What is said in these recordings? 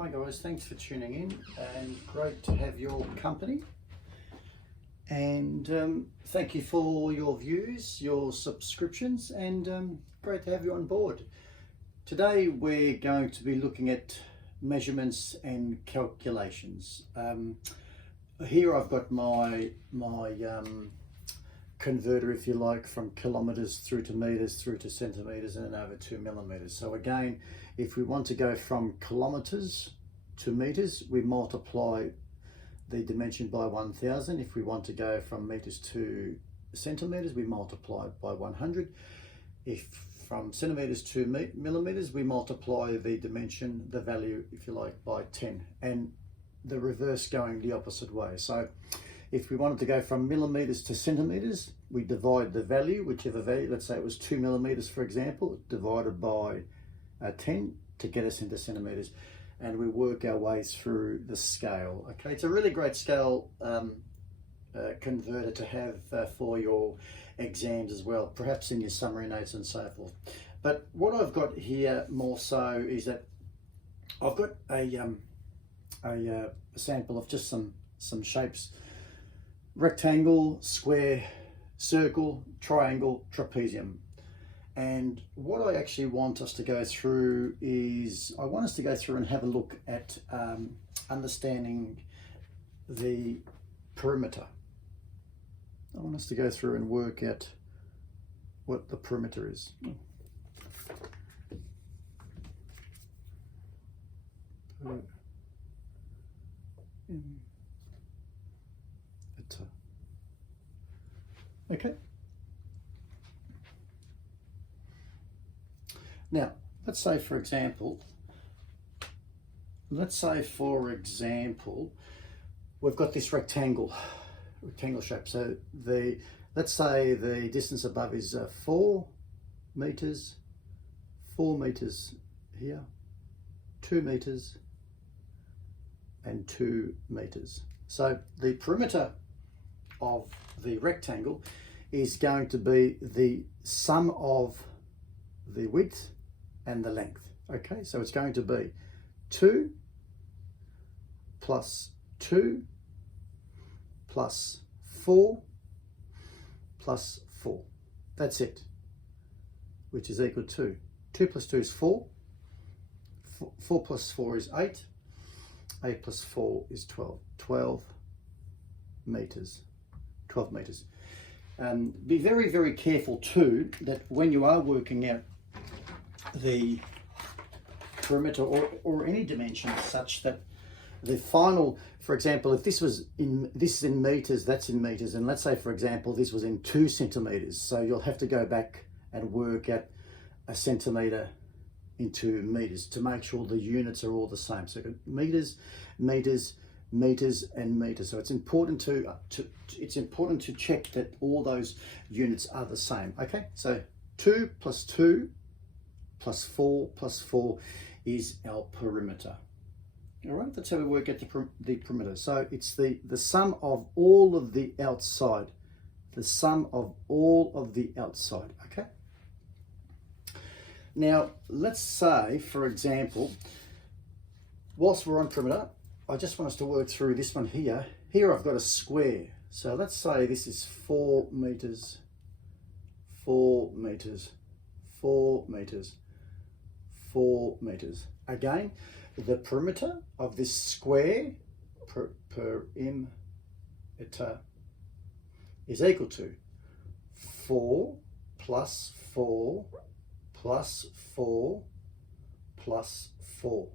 Hi guys, thanks for tuning in and great to have your company. And thank you for your views, your subscriptions, and great to have you on board. Today we're going to be looking at measurements and calculations. Here I've got my converter, if you like, from kilometers through to meters through to centimeters and then over 2 millimeters. So again, if we want to go from kilometers to meters, we multiply the dimension by 1000. If we want to go from meters to centimeters, we multiply it by 100. If from centimeters to millimeters, we multiply the dimension, the value, if you like, by 10, and the reverse going the opposite way. So if we wanted to go from millimeters to centimeters, we divide the value, whichever value, let's say it was 2 millimeters, for example, divided by 10 to get us into centimeters, and we work our way through the scale. Okay, it's a really great scale converter to have for your exams as well, perhaps in your summary notes and so forth. But what I've got here more so is that I've got a sample of just some shapes: rectangle, square, circle, triangle, trapezium. And what I actually want us to go through is, I want us to go through and have a look at understanding the perimeter. I want us to go through and work out what the perimeter is. Okay. Now, let's say for example, we've got this rectangle shape. So let's say the distance above is 4 meters, 4 meters here, 2 meters, and 2 meters. So the perimeter of the rectangle is going to be the sum of the width and the length. Okay, so it's going to be 2 plus 2 plus 4 plus 4. That's it, which is equal to 2 plus 2 is 4, 4 plus 4 is 8, 8 plus 4 is 12, 12 meters. 12 meters. Be very, very careful too that when you are working out the perimeter or any dimension such that the final, for example, if this is in meters, that's in meters, and let's say for example this was in 2 centimeters, so you'll have to go back and work at a centimeter into meters to make sure the units are all the same. So meters, meters, meters, and meters. So it's important to check that all those units are the same. Okay, so 2 plus 2 plus 4 plus 4 is our perimeter. All right, that's how we work out the perimeter. So it's the sum of all of the outside, the sum of all of the outside. Okay. Now let's say, for example, whilst we're on perimeter, I just want us to work through this one here. Here I've got a square. So let's say this is 4 meters, 4 meters, 4 meters, 4 meters. Again, the perimeter of this square, perimeter, is equal to 4 plus 4 plus 4 plus 4.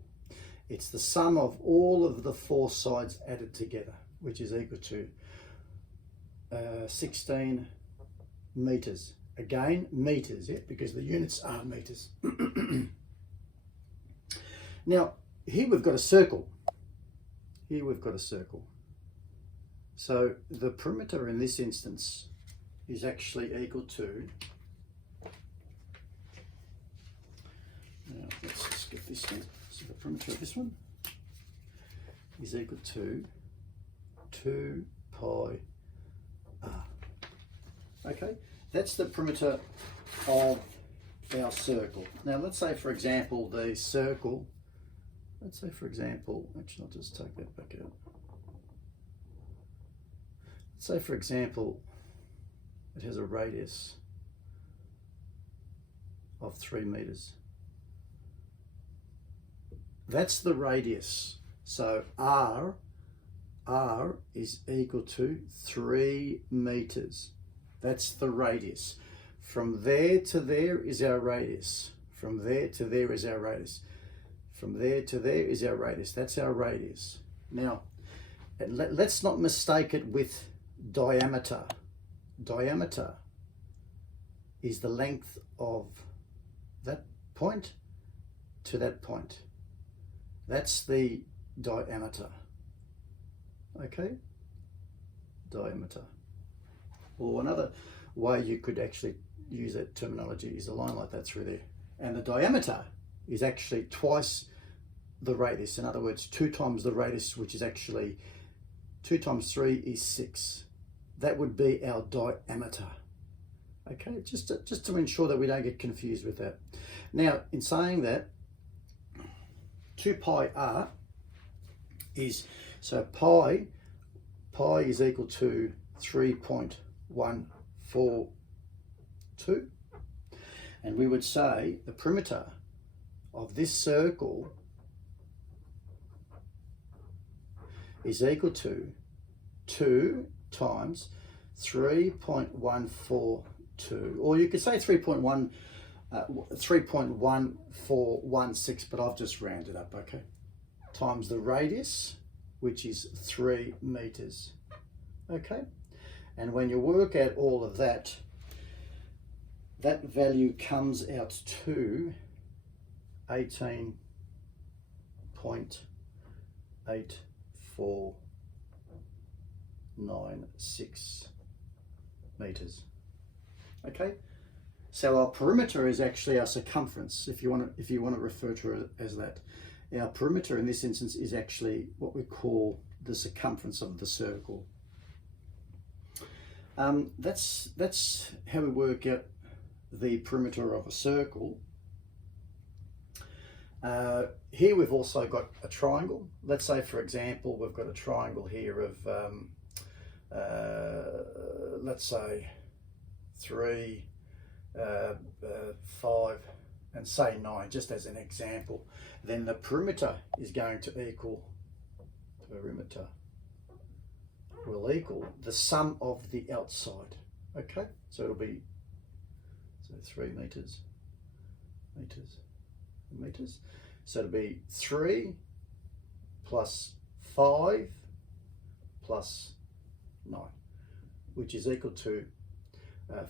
It's the sum of all of the 4 sides added together, which is equal to 16 meters. Again, meters, yeah, because the units are meters. Now, here we've got a circle. Here we've got a circle. So the perimeter in this instance is actually equal to, now let's just get this one. So the perimeter of this one is equal to 2 pi r. Okay, that's the perimeter of our circle. Now let's say for example the circle let's say for example, actually I'll just take that back out. Let's say for example, it has a radius of 3 meters. That's the radius. So R is equal to 3 meters. That's the radius. From there to there is our radius. From there to there is our radius. From there to there is our radius. That's our radius. Now, let's not mistake it with diameter. Diameter is the length of that point to that point. That's the diameter. Okay? Diameter. Or another way you could actually use that terminology is a line like that through there. And the diameter is actually twice the radius. In other words, 2 times the radius, which is actually 2 times 3 is 6. That would be our diameter. Okay, just to ensure that we don't get confused with that. Now, in saying that, 2 pi r is, so pi is equal to 3.142, and we would say the perimeter of this circle is equal to 2 times 3.142, or you could say 3.1416, but I've just rounded up, okay, times the radius, which is 3 meters. Okay, and when you work out all of that, that value comes out to 18.8496 meters. Okay, so our perimeter is actually our circumference, if you want to refer to it as that. Our perimeter in this instance is actually what we call the circumference of the circle. That's how we work out the perimeter of a circle. Here we've also got a triangle. Let's say, for example, we've got a triangle here of, let's say, 3, 5, and say 9, just as an example. Then the perimeter is going to equal, will equal the sum of the outside. Okay, so it'll be 3 meters, meters. So it'll be 3 plus 5 plus 9, which is equal to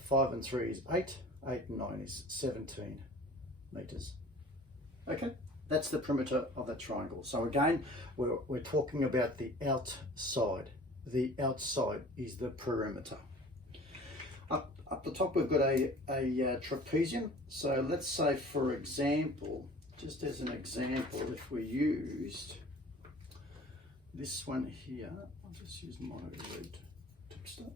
5 and 3 is 8, 8 and 9 is 17 meters. Okay, that's the perimeter of the triangle. So again, we're talking about the outside. The outside is the perimeter. Up the top we've got a trapezium. So let's say, for example, just as an example, if we used this one here, I'll just use my red texture.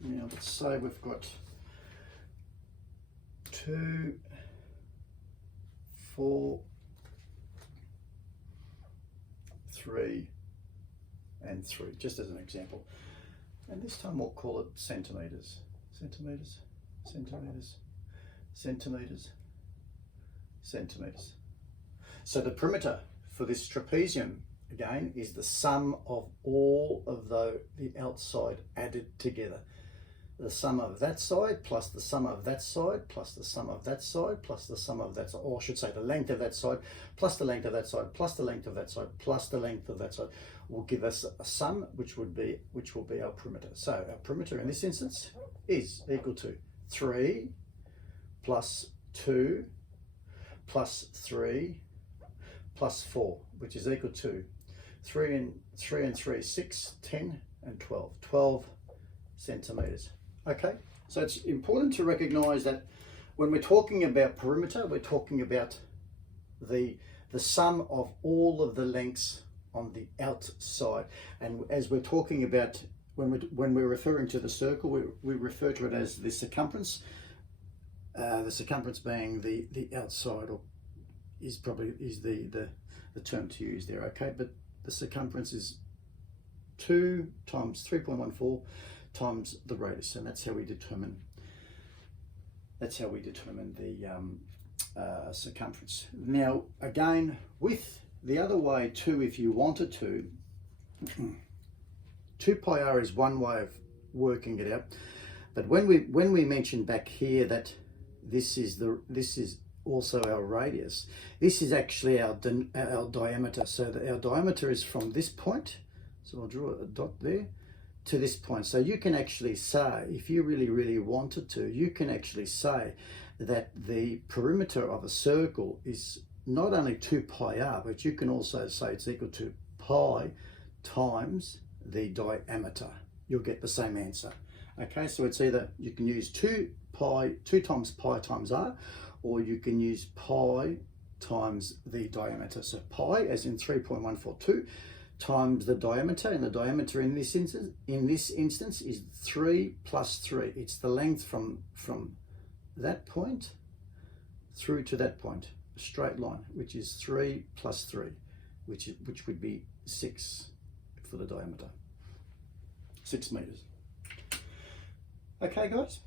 Now let's say we've got 2, 4, 3, and 3, just as an example. And this time we'll call it centimeters. Centimeters, centimeters, centimeters, centimeters. So the perimeter for this trapezium, again, is the sum of all of the outside added together. The sum of that side plus the sum of that side plus the sum of that side plus the sum of that side, or I should say the length of that side plus the length of that side plus the length of that side plus the length of that side will give us a sum which will be our perimeter. So our perimeter in this instance is equal to 3 plus 2 plus 3 plus 4, which is equal to 3 and 3, 6, 10 and 12 centimeters. Okay, so it's important to recognize that when we're talking about perimeter, we're talking about the sum of all of the lengths on the outside. And as we're talking about, when we're referring to the circle, we refer to it as the circumference being the outside is probably the term to use there, okay? But the circumference is 2 times 3.14 times the radius, and that's how we determine the circumference. Now, again, with the other way too, if you wanted to, 2 pi r is one way of working it out. But when we mentioned back here that this is also our radius, this is actually our diameter. So our diameter is from this point, so I'll draw a dot there, to this point. So you can actually say, if you really wanted to, you can actually say that the perimeter of a circle is not only 2 pi r, but you can also say it's equal to pi times the diameter. You'll get the same answer. Okay, so it's either you can use 2 times pi times r, or you can use pi times the diameter. So pi, as in 3.142, times the diameter, and the diameter in this instance is 3 plus 3. It's the length from that point through to that point, a straight line, which is 3 plus 3, which would be 6 for the diameter, 6 meters. Okay, guys.